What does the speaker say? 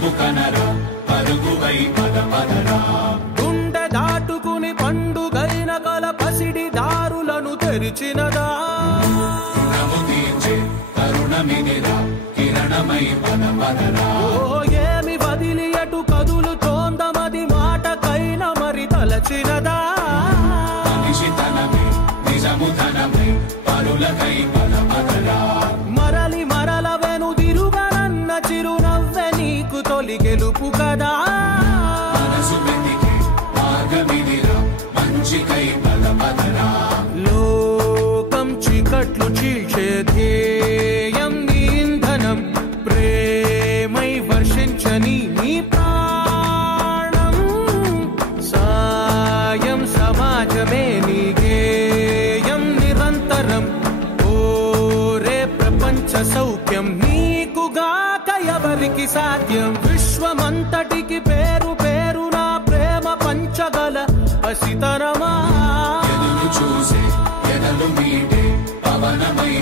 చూపు కనరా పరుగువై పద పదరా గుండె దాటుకుని పండుగైన కల పసిడి దారులను తెరిచినదా రుణము తీర్చే కరుణమిదిరా కిరణమై పద పదరా ఏమి వదిలి అటు కదులుతోందమది మాటకైన మరి తలచినదా మనిషితనమే నిజముధనమై పరులకై పద పదరా మరలి మరల వెనుదిరుగనన్న చిరునవ్వె నీకు తొలి గెలుపు కదా మనసు వెతికే మార్గమిదిరా మంచికై పద పదరా లోకం చీకట్లు చీల్చే ధ్యేయం నీ ఇంధనం ప్రేమై వర్షించని నీ ప్రాణం సాయం సమాజమే నీ గేయం నిరంతరం ఓరే ప్రపంచ సౌఖ్యం నీకుగాక ఎవరికి సాధ్యం విశ్వమంతటికి పేరు పేరు నా ప్రేమ పంచగల పసితనమా ఎదురు చూసే ఎదలు మీటే పవనమై